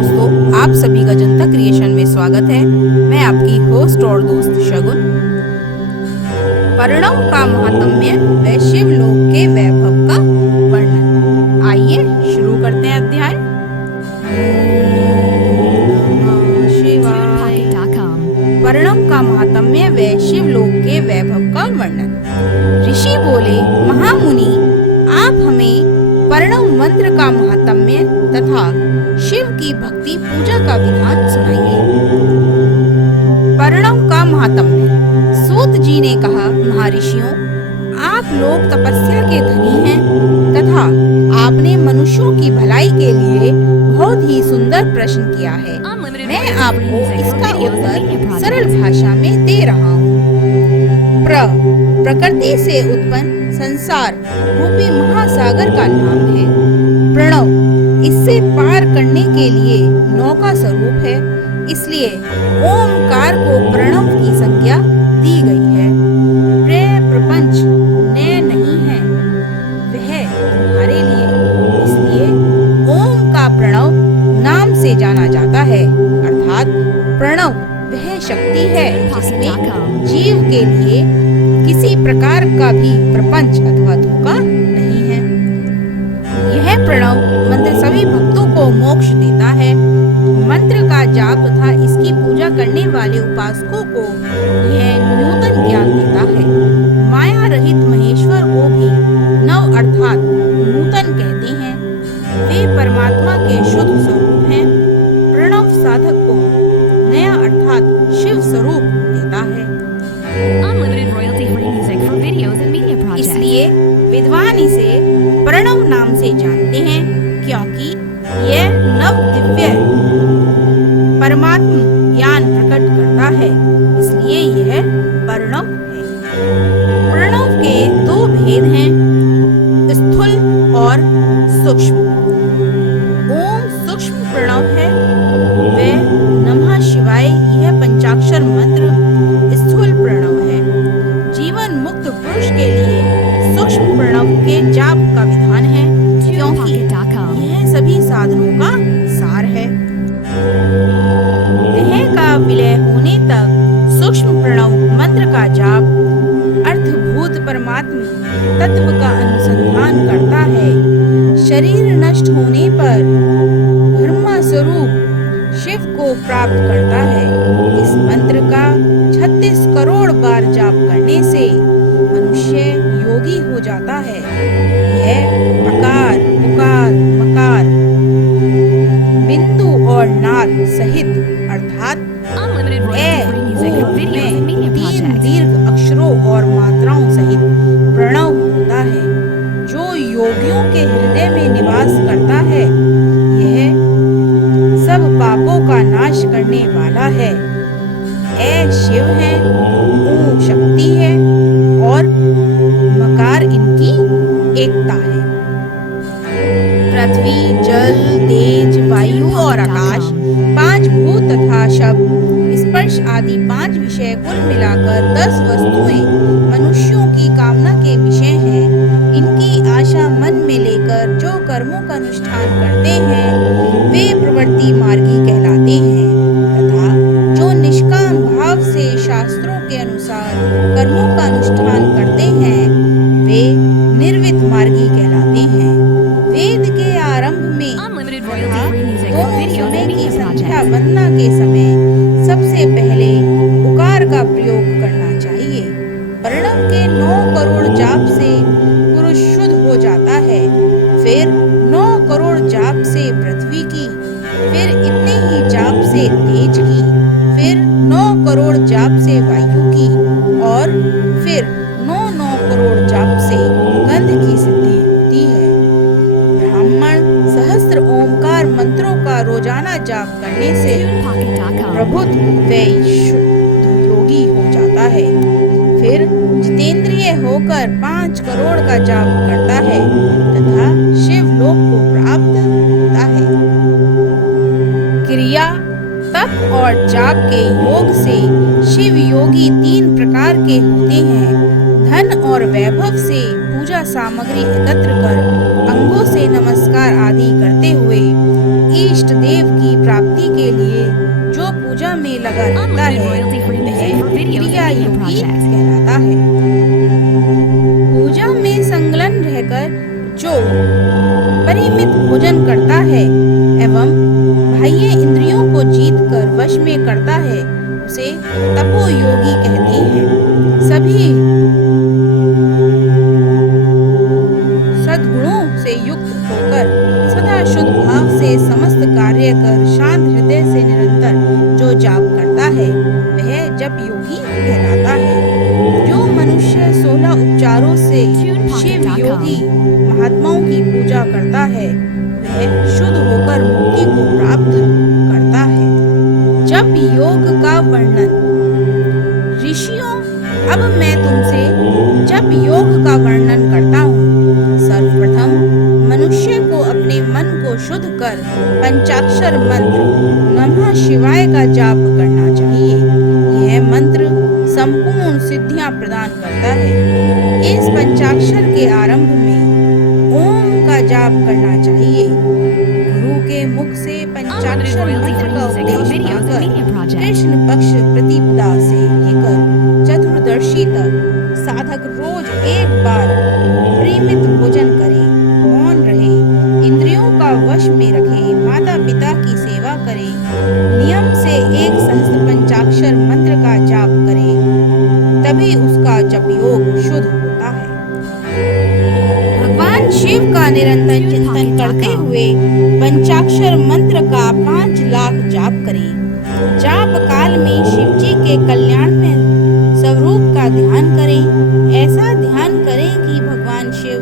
दोस्तों, आप सभी का जनता क्रिएशन में स्वागत है। मैं आपकी होस्ट और दोस्त शगुन। परिणव का महात्म्य व शिवलोक के वैभव का वर्णन। आइए शुरू करते हैं अध्याय। परिणव का महात्म्य व शिवलोक के वैभव का वर्णन। ऋषि बोले, महामुनि, आप हमें परिणव मंत्र का महात्म्य तथा शिव की भक्ति पूजा का विधान सुनाइए। परिणव का महात्म्य। सूत जी ने कहा, महर्षियों, आप लोग तपस्या के धनी हैं तथा आपने मनुष्यों की भलाई के लिए बहुत ही सुंदर प्रश्न किया है। मैं आपको इसका उत्तर सरल भाषा में दे रहा हूँ। प्रकृति से उत्पन्न संसार रूपी महासागर का नाम है। प्रणव इससे पार करने के लिए नौका स्वरूप है, इसलिए ओमकार को प्रणव की संज्ञा दी गई है। प्रपंच नए नहीं है, वह तुम्हारे लिए, इसलिए ओम का प्रणव नाम से जाना जाता है। अर्थात प्रणव वह शक्ति है जिसमें जीव के लिए किसी प्रकार का भी प्रपंच अथवा धोखा नहीं है। यह प्रणव मंत्र सभी भक्तों को मोक्ष देता है। मंत्र का जाप तथा इसकी पूजा करने वाले उपासकों को यह नूतन ज्ञान देता है। माया रहित महेश्वर को भी नव अर्थात नूतन कहते हैं। वे परमात्मा के शुद्ध स्वरूप हैं। प्रणव साधक को नया अर्थात शिव स्वरूप देता है। इसलिए विद्वान इसे प्रणव नाम से जानते हैं, क्योंकि यह नव दिव्य परमात्म ज्ञान प्रकट करता है, इसलिए यह प्रणव है। प्रणव के दो भेद हैं, स्थूल और सूक्ष्म। ओम सूक्ष्म प्रणव है, व नमः शिवाय यह पंचाक्षर मंत्र स्थूल प्रणव है। जीवन मुक्त पुरुष के लिए सूक्ष्म प्रणव के जाप का विधान है, क्योंकि यह सभी साधनों का सार है। देह का विलय होने तक सूक्ष्म प्रणव मंत्र का जाप अर्थभूत परमात्म तत्व का अनुसंधान करता है। शरीर नष्ट होने पर ब्रह्म स्वरूप शिव को प्राप्त करता है। इस मंत्र का 36 करोड़ बार जाप करने से मनुष्य योगी हो जाता है। यह अकार, उकार, मकार, बिंदु और नाद सहित अर्थात में 3 दीर्घ अक्षरों और मात्राओं सहित प्रणव होता है, जो योगियों के हृदय में निवास करता है। यह सब पापों का नाश करने वाला है। ए शिव है, ओ शक्ति है और मकार इनकी एकता है। पृथ्वी, जल, तेज, वायु और आकाश 5 भूत तथा शब्द, स्पर्श आदि 5 विषय कुल मिलाकर 10 वस्तुएं मनुष्यों की कामना के विषय हैं। इनकी आशा मन में लेकर जो कर्मों का अनुष्ठान करते हैं वे प्रवृत्ति मार्गी कहलाते हैं, तथा जो निष्काम भाव से शास्त्रों के अनुसार कर्मों का अनुष्ठान करते हैं वे निर्वित मार्गी कहलाते हैं। वेद के आरंभ में दोनों समय की संख्या वंदना के समय सबसे पहले उकार का प्रयोग करना चाहिए। प्रणव के 9 करोड़ जाप से पुरुष शुद्ध हो जाता है, फिर 9 करोड़ जाप से पृथ्वी की, फिर इतने ही जाप से तेज की, फिर 9 करोड़ जाप से वायु की और फिर 9 करोड़ जाप से गंध की सिद्धि होती है। ब्राह्मण सहस्त्र ओमकार मंत्रों का रोजाना जाप करने से प्रबुद्ध व योगी हो जाता है। फिर जितेंद्रिय होकर 5 करोड़ का जाप करता है तथा शिवलोक को प्राप्त होता है। क्रिया, तप और जाप के योग से शिव योगी 3 प्रकार के होते हैं। धन और वैभव से पूजा सामग्री एकत्र कर अंगों से नमस्कार आदि करते हुए इष्ट देव की प्राप्ति लगा रहता है वह क्रिया योगी कहलाता है। पूजा में संलग्न रहकर जो परिमित भोजन करता है एवं बाह्य इंद्रियों को जीत कर वश में करता है उसे तपो योगी कहते हैं। सभी सद्गुणों से युक्त होकर सदा शुद्ध भाव से समस्त कार्य कर शांत हृदय से निरंतर जो जाप करता है वह जप योगी कहलाता है। जो मनुष्य 16 उपचारों से शिव योगी महात्माओं की पूजा करता है वह शुद्ध होकर मुक्ति को प्राप्त करता है। जप योग का वर्णन। ऋषियों, अब मैं तुमसे जप योग का वर्णन करता हूँ। सर्वप्रथम मनुष्य को अपने मन को शुद्ध कर पंचाक्षर मंत्र नमः शिवाय का जाप करना चाहिए। यह मंत्र संपूर्ण सिद्धियां प्रदान करता है। इस पंचाक्षर के आरंभ में ओम का जाप करना चाहिए। गुरु के मुख से पंचाक्षर मंत्र का उपदेश पाकर कृष्ण पक्ष प्रतिपदा से लेकर चतुर्दशी तक साधक रोज एक बार परिमित भोजन करे, मौन रहे, इंद्रियों का वश में रखे, माता पिता की सेवा करे, नियम से एक सहस्त्र पंचाक्षर मंत्र का जाप करे, तभी उसका जप योग शुद्ध होता है। भगवान शिव का निरंतर चिंतन करते हुए पंचाक्षर मंत्र का 5 लाख जाप करें। जाप काल में शिव जी के कल्याण में स्वरूप का ध्यान करें। ऐसा ध्यान करें कि भगवान शिव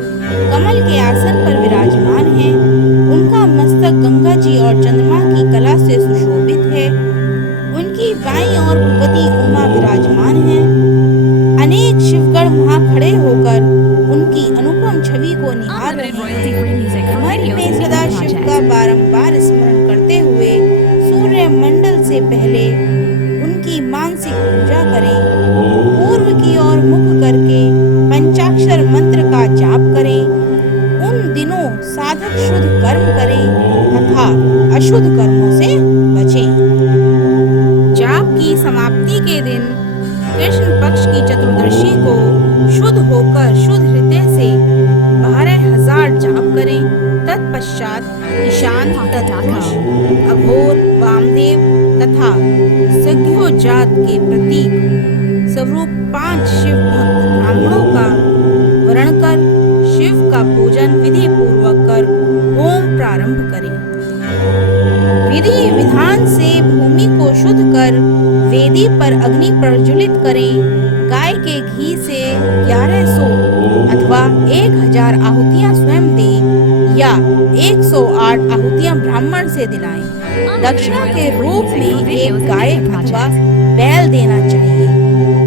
कमल के आसन पर विराजमान हैं। उनका मस्तक गंगा जी और चंद्रमा की कला से सुशोभित है। उनकी बाईं ओर भगवती उमा विराजमान है। अनेक शिवगण वहां खड़े होकर उनकी अनुपम छवि को निहार रहे हैं। मन में सदा शिव का बारंबार स्मरण करते हुए सूर्य मंडल से पहले उनकी मानसिक पूजा करें। पूर्व की ओर मुख करके पंचाक्षर मंत्र का जाप करें। उन दिनों साधक शुद्ध कर्म करें तथा अशुद्ध कर्मों से बचें। जाप की समाप्ति के दिन कृष्ण पक्ष की चतुर्दशी को शुद्ध होकर शुद्ध हृदय से 12,000 जाप करें। तत्पश्चात ईशान, तत्पुरुष, अघोर, वामदेव तथा सघ्योजात के प्रतीक स्वरूप 5 शिव भक्त ब्राह्मणों का वर्ण कर शिव का पूजन विधि पूर्वक कर होम प्रारंभ करें। विधि विधान से भूमि को शुद्ध कर वेदी पर अग्नि प्रज्वलित करें। गाय के घी से 1100 अथवा 1000 आहुतियां स्वयं दें या 108 आहुतियां ब्राह्मण से दिलाएं। दक्षिणा के रूप में एक गाय अथवा बैल देना चाहिए।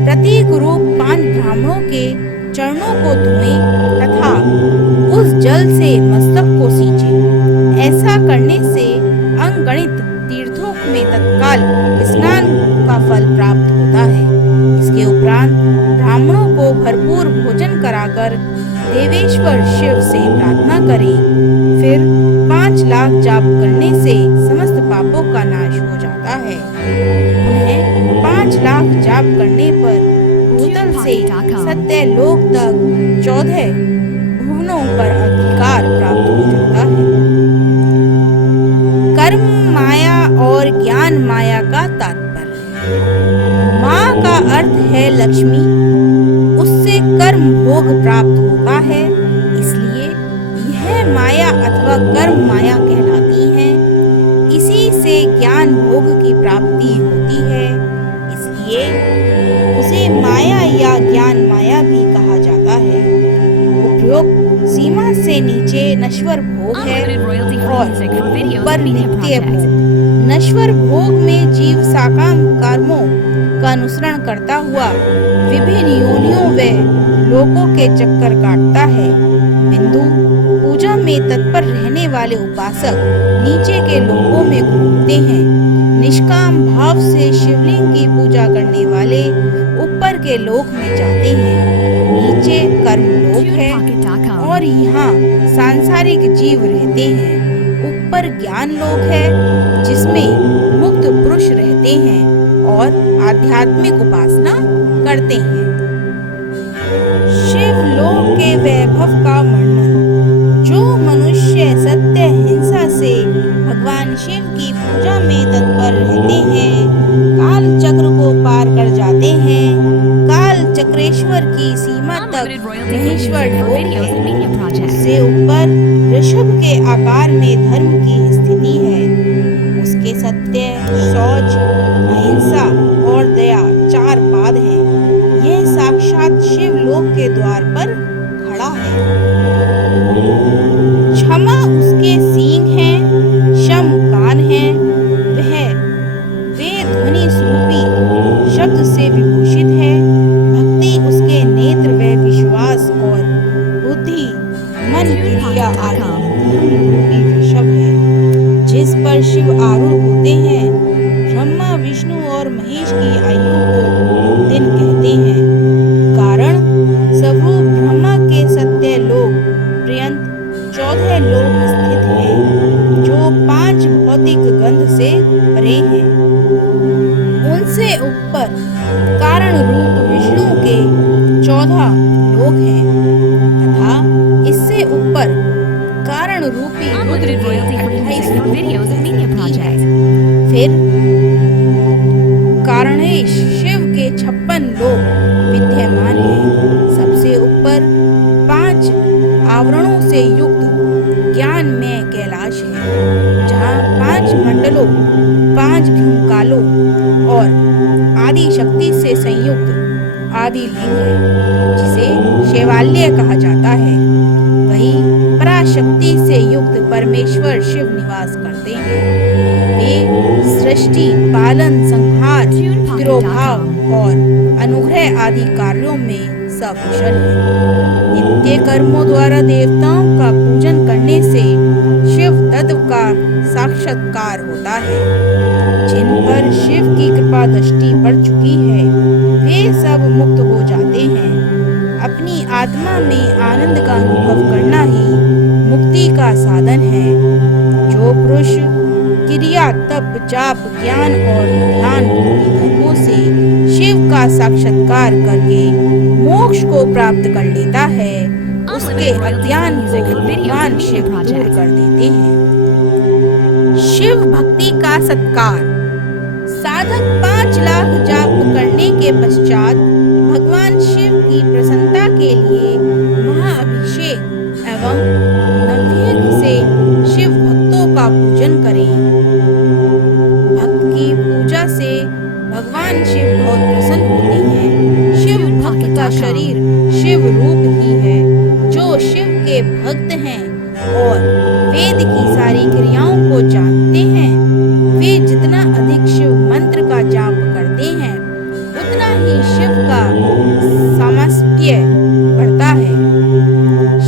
प्रतीक रूप 5 ब्राह्मणों के चरणों को धोएं तथा उस जल से मस्तक को सींचें। ऐसा करने से अगणित तीर्थों में तत्काल स्नान का फल प्राप्त होता है। इसके उपरांत ब्राह्मणों को भरपूर भोजन कराकर देवेश्वर शिव से प्रार्थना करें। फिर 5 लाख जाप करने से समस्त पापों का नाश हो जाता है। उन्हें 5 लाख जाप करने पर भूतल से सत्य लोक तक 14 भुवनों पर अधिकार प्राप्त हो जाता है। कर्म माया और ज्ञान माया का तात्पर्य। माँ का अर्थ है लक्ष्मी। उससे कर्म भोग प्राप्त होता है, इसलिए यह माया अथवा कर्म माया कहलाती है। इसी से ज्ञान भोग की प्राप्ति होती है, इसलिए उसे माया या ज्ञान माया भी कहा जाता है। उपरोक्त सीमा से नीचे नश्वर भोग है और ऊपर नित्य भोग। नश्वर भोग में जीव साकाम कर्मों का अनुसरण करता हुआ विभिन्न योनियों व लोकों के चक्कर काटता है। बिंदु पूजा में तत्पर रहने वाले उपासक नीचे के लोकों में घूमते हैं। निष्काम भाव से शिवलिंग की पूजा करने वाले ऊपर के लोक में जाते हैं। नीचे कर्म लोक है और यहाँ सांसारिक जीव रहते हैं। ऊपर ज्ञान लोक है जिसमें मुक्त पुरुष रहते हैं और आध्यात्मिक उपासना करते हैं। शिवलोक के वैभव का वर्णन। जो मनुष्य सत्य हिंसा से भगवान शिव की पूजा में तत्पर रहते हैं, काल चक्र को पार कर जाते हैं। काल चक्रेश्वर की सीमा तक महेश्वर लोक है। उससे ऊपर ऋषभ के आकार में धर्म की स्थिति है। उसके सत्य, शौच, अहिंसा और दया 4 पाद हैं। यह साक्षात शिवलोक के द्वार पर खड़ा है। क्षमा उसके सींग हैं, शम कान हैं। वह वेद ध्वनि स्वरूपी शब्द से विभूषित है। भक्ति उसके नेत्र व विश्वास और बुद्धि मन क्रिया आदि रूपी वृषभ है, जिस पर शिव आरूढ़ होते हैं। ब्रह्मा, विष्णु और महेश की आयु को दिन कहते हैं। कारण स्वरूप ब्रह्मा के सत्य लोक पर्यंत 14 लोक स्थित हैं, जो 5 भौतिक गंध से परे हैं। उनसे ऊपर कारण रूप विष्णु के 14 लोक हैं तथा इससे ऊपर कारण रूपी रुद्र के 28 लोक हैं। फिर कारणेश शिव के 56 लोक विद्यमान हैं। सबसे ऊपर 5 आवरणों से युक्त ज्ञान में कैलाश है, जहाँ 5 मंडलों, 5 भ्यूकालों और आदि शक्ति से संयुक्त आदि लिंग है, जिसे शैवाल्य कहा जाता है। वही पराशक्ति से युक्त परमेश्वर शिव निवास करते हैं। वे सृष्टि, पालन, संहार, तिरोभाव और अनुग्रह आदि कार्यों में सकुशल है। नित्य कर्मों द्वारा देवताओं का पूजन करने से शिव तत्व का साक्षात्कार होता है। जिन पर शिव की कृपा दृष्टि पड़ चुकी है, वे सब मुक्त हो जाते हैं। अपनी आत्मा में आनंद का अनुभव करना ही मुक्ति का साधन है। जो पुरुष क्रिया, तप, जाप, ज्ञान और ध्यान रूपी धर्मों से शिव का साक्षात्कार करके मोक्ष को प्राप्त कर लेता है, उसके अज्ञान को भगवान शिव दूर कर देते हैं। शिव भक्ति का सत्कार। साधक 5 लाख जाप करने के पश्चात भगवान शिव की प्रसन्नता के लिए महाअभिषेक एवं नैवेद्य से शिव भक्तों का पूजन करें। भक्त की पूजा से भगवान शिव बहुत प्रसन्न होते हैं। शिव भक्त का शरीर शिव रूप ही है। जो शिव के भक्त हैं और वेद की सारी क्रियाओं को जानते हैं, वे जितना अधिक शिव मंत्र का जाप करते हैं, उतना ही शिव का सामर्थ्य बढ़ता है।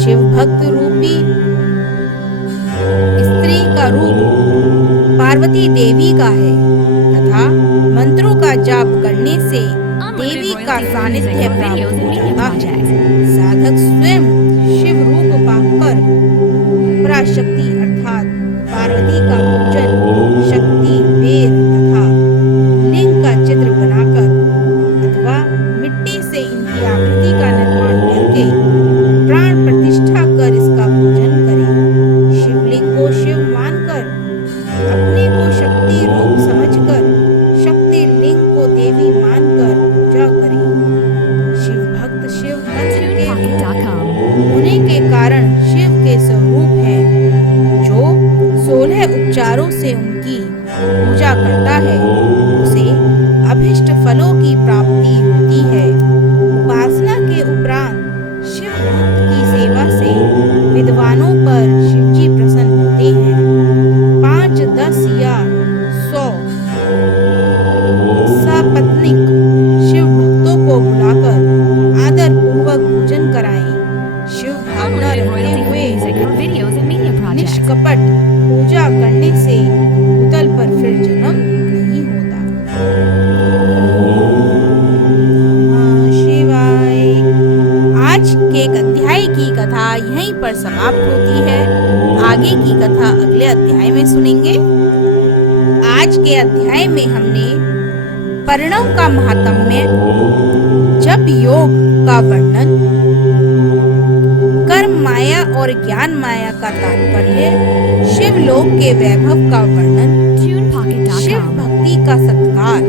शिव भक्त रूपी स्त्री का रूप पार्वती देवी का है तथा मंत्रों का जाप करने से देवी का सानिध्य प्राप्त हो जाता है। साधक स्वयं शिव रूप पाकर पराशक्ति अर्थात पार्वती का पूजन, शक्ति, बेर तथा लिंग का चित्र बनाकर अथवा मिट्टी से इनकी आकृति का निर्माण करके प्राण प्रतिष्ठा कर इसका पूजन करें। शिवलिंग को शिव मानकर अपने को शक्ति रूप समझकर शक्ति लिंग को देवी मानकर पूजा करें। शिव भक्त शिव मंत्र के होने के कारण शिव के स्वरूप है। जो 16 उपचारों से उनकी पूजा करता है, उसे अभिष्ट फलों की प्राप्ति होती है। उपासना के उपरांत शिव भक्त की सेवा से विद्वानों पर शिवजी प्रसन्न होते हैं। 5, 10 या 100 सपत्नीक शिव भक्तों को बुलाकर आदर पूर्वक पूजन कराएं। शिव भावना रखते हुए निष्कपट पूजा करने से भूतल पर फिर जन्म नहीं होता। नमः शिवाय। आज के अध्याय की कथा यहीं पर समाप्त होती है। आगे की कथा अगले अध्याय में सुनेंगे। आज के अध्याय में हमने परिणव का महात्म्य, जप योग का वर्णन, कर्म माया और ज्ञान माया का तात्पर्य, शिवलोक के वैभव का वर्णन, शिव भक्ति का सत्कार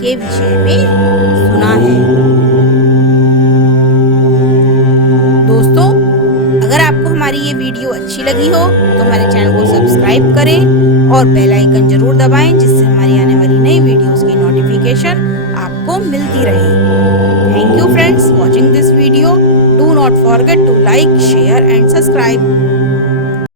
के विषय में सुना है। दोस्तों, अगर आपको हमारी ये वीडियो अच्छी लगी हो तो हमारे चैनल को सब्सक्राइब करें और बेल आइकन जरूर दबाएं, जिससे हमारी आने वाली नई वीडियोस की नोटिफिकेशन आपको मिलती रहे। Thank you friends watching this video. Do not forget to like, share and subscribe.